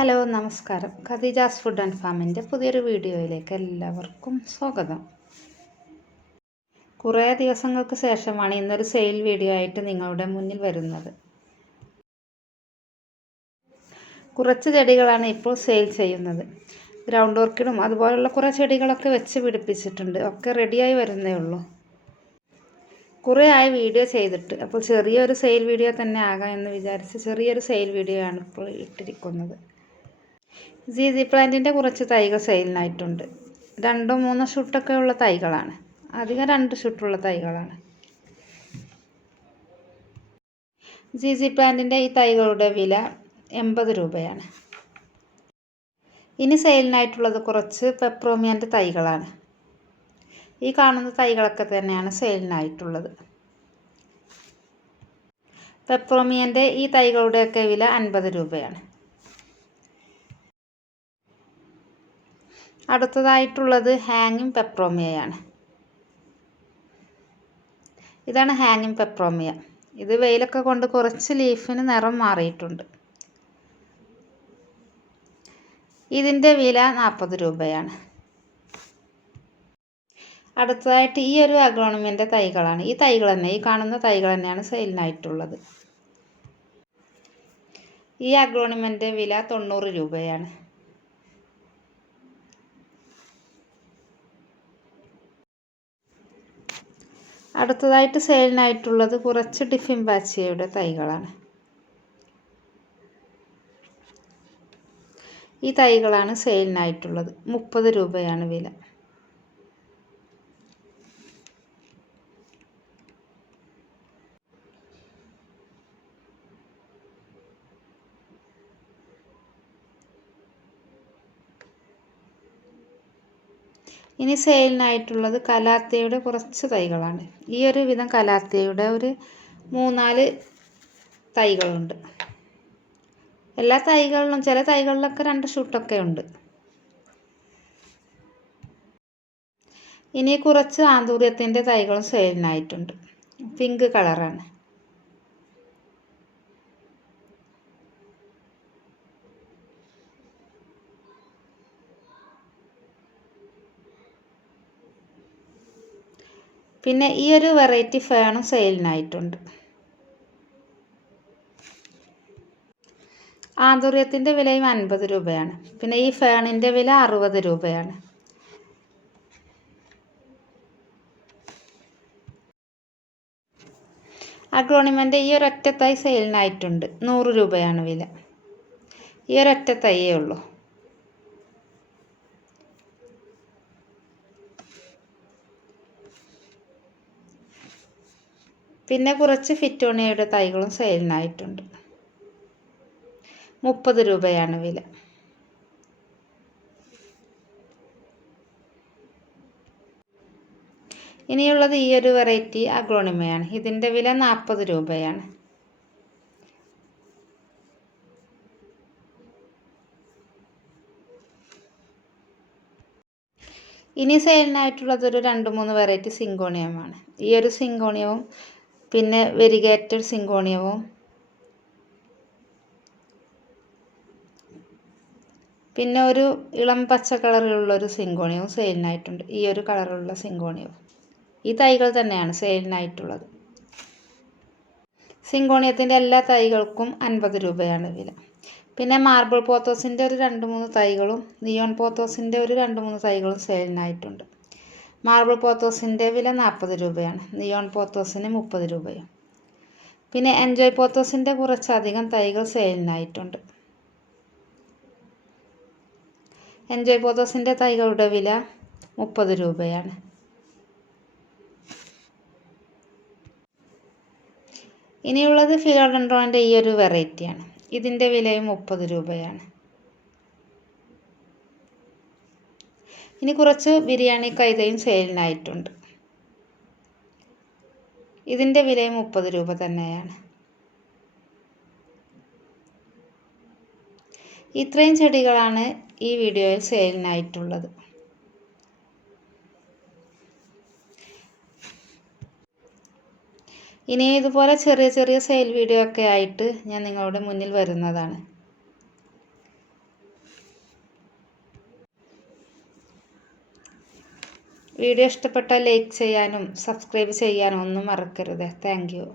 Hello നമസ്കാരം. Khadija's food and ഫാമിൻ്റെ പുതിയൊരു വീഡിയോയിലേക്ക് എല്ലാവർക്കും സ്വാഗതം. കുറേ ദിവസങ്ങൾക്ക് ശേഷമാണ് ഇന്നൊരു സെയിൽ വീഡിയോ ആയിട്ട് നിങ്ങളുടെ മുന്നിൽ വരുന്നത്. കുറച്ച് ചെടികളാണ് ഇപ്പോൾ സെയിൽ ചെയ്യുന്നത്. ഗ്രൗണ്ട് ഓർക്കിഡും അതുപോലുള്ള കുറേ ചെടികളൊക്കെ വെച്ച് പിടിപ്പിച്ചിട്ടുണ്ട്. ഒക്കെ റെഡിയായി വരുന്നേ ഉള്ളൂ. കുറേ ആയി വീഡിയോ ചെയ്തിട്ട്, അപ്പോൾ ചെറിയൊരു സെയിൽ വീഡിയോ തന്നെ ആകാം എന്ന് വിചാരിച്ച് ചെറിയൊരു സെയിൽ വീഡിയോ ആണ് ഇപ്പോൾ ഇട്ടിരിക്കുന്നത്. സീസി പ്ലാന്റിൻ്റെ കുറച്ച് തൈകൾ സെയിലിനായിട്ടുണ്ട്. 2-3 ഷൂട്ടൊക്കെ ഉള്ള തൈകളാണ്. അധികം 2 ഷൂട്ടുള്ള തൈകളാണ്. സീസി പ്ലാന്റിൻ്റെ ഈ തൈകളുടെ വില 80 രൂപയാണ്. ഇനി സെയിലിനായിട്ടുള്ളത് കുറച്ച് പെപ്രോമിയൻ്റെ തൈകളാണ്. ഈ കാണുന്ന തൈകളൊക്കെ തന്നെയാണ് സെയിലിനായിട്ടുള്ളത്. പെപ്രോമിയൻ്റെ ഈ തൈകളുടെയൊക്കെ വില 50 രൂപയാണ്. അടുത്തതായിട്ടുള്ളത് ഹാങ്ങിങ് പെപ്രോമിയയാണ്. ഇതാണ് ഹാങ്ങിങ് പെപ്രോമിയ. ഇത് വെയിലൊക്കെ കൊണ്ട് കുറച്ച് ലീഫിന് നിറം മാറിയിട്ടുണ്ട്. ഇതിൻ്റെ വില 40 രൂപയാണ്. അടുത്തതായിട്ട് ഈ ഒരു അഗ്ലോണിമിൻ്റെ തൈകളാണ്. ഈ തൈകൾ തന്നെ, ഈ കാണുന്ന തൈകൾ തന്നെയാണ് സെയിലിനായിട്ടുള്ളത്. ഈ അഗ്ലോണിമിൻ്റെ വില 90 രൂപയാണ്. അടുത്തതായിട്ട് സെയിലിനായിട്ടുള്ളത് കുറച്ച് ഡിഫിംബാച്ചിയയുടെ തൈകളാണ്. ഈ തൈകളാണ് സെയിലിനായിട്ടുള്ളത്. 30 രൂപയാണ് വില. ഇനി സെയിലിനായിട്ടുള്ളത് കലാത്തിയുടെ കുറച്ച് തൈകളാണ്. ഈ ഒരു വിധം കലാത്തിയുടെ ഒരു 3-4 തൈകളുണ്ട്. എല്ലാ തൈകളിലും, ചില തൈകളിലൊക്കെ 2 ഷൂട്ടൊക്കെ ഉണ്ട്. ഇനി കുറച്ച് ആന്തൂര്യത്തിൻ്റെ തൈകളും സെയിലിനായിട്ടുണ്ട്. പിങ്ക് കളറാണ്. പിന്നെ ഈ ഒരു വെറൈറ്റി ഫേണും സെയിലിനായിട്ടുണ്ട്. ആന്തൂര്യത്തിൻ്റെ വിലയും 50 രൂപയാണ്. പിന്നെ ഈ ഫേണിൻ്റെ വില 60 രൂപയാണ്. അഗ്ലോണിമൻ്റെ ഈ ഒരൊറ്റ തൈ സെയിലിനായിട്ടുണ്ട്. 100 രൂപയാണ് വില. ഈ ഒരൊറ്റ തൈയേ ഉള്ളൂ. പിന്നെ കുറച്ച് ഫിറ്റോണിയയുടെ തൈകളും സെയിലിനായിട്ടുണ്ട്. 30 രൂപയാണ് വില. ഇനിയുള്ളത് ഈ ഒരു വെറൈറ്റി അഗ്ലോണിമയാണ്. ഇതിൻ്റെ വില 40 രൂപയാണ്. ഇനി സെയിലിനായിട്ടുള്ളത് ഒരു 2-3 വെറൈറ്റി സിങ്കോണിയമാണ്. ഈ ഒരു സിങ്കോണിയവും പിന്നെ വെരിഗേറ്റഡ് സിങ്കോണിയവും പിന്നെ ഒരു ഇളം പച്ച കളറിലുള്ളൊരു സിങ്കോണിയവും സെയിലിനായിട്ടുണ്ട്. ഈ ഒരു കളറുള്ള സിങ്കോണിയവും. ഈ തൈകൾ തന്നെയാണ് സെയിലിനായിട്ടുള്ളത്. സിങ്കോണിയത്തിൻ്റെ എല്ലാ തൈകൾക്കും 50 രൂപയാണ് വില. പിന്നെ മാർബിൾ പോത്തോസിൻ്റെ ഒരു 2-3 തൈകളും നിയോൺ പോത്തോസിൻ്റെ ഒരു 2-3 തൈകളും സെയിലിനായിട്ടുണ്ട്. മാർബിൾ പോത്തോസിൻ്റെ വില 40 രൂപയാണ്. നിയോൺ പോത്തോസിന് 30 രൂപയും. പിന്നെ എൻജോയ് പോത്തോസിൻ്റെ കുറച്ചധികം തൈകൾ സെയിലിനായിട്ടുണ്ട്. എൻജോയ് പോത്തോസിൻ്റെ തൈകളുടെ വില 30 രൂപയാണ്. ഇനിയുള്ളത് ഫിലോഡെൻഡ്രോൻ്റെ ഈ ഒരു വെറൈറ്റിയാണ്. ഇതിൻ്റെ വിലയും 30 രൂപയാണ്. ഇനി കുറച്ച് ബിരിയാണി കൈതയും സെയിലിനായിട്ടുണ്ട്. ഇതിൻ്റെ വിലയും 30 രൂപ തന്നെയാണ്. ഇത്രയും ചെടികളാണ് ഈ വീഡിയോയിൽ സെയിലിനായിട്ടുള്ളത്. ഇനി ഇതുപോലെ ചെറിയ ചെറിയ സെയിൽ വീഡിയോ ഒക്കെ ആയിട്ട് ഞാൻ നിങ്ങളുടെ മുന്നിൽ വരുന്നതാണ്. വീഡിയോ ഇഷ്ടപ്പെട്ടാൽ ലൈക്ക് ചെയ്യാനും സബ്സ്ക്രൈബ് ചെയ്യാനും ഒന്നും മറക്കരുത്. Thank you.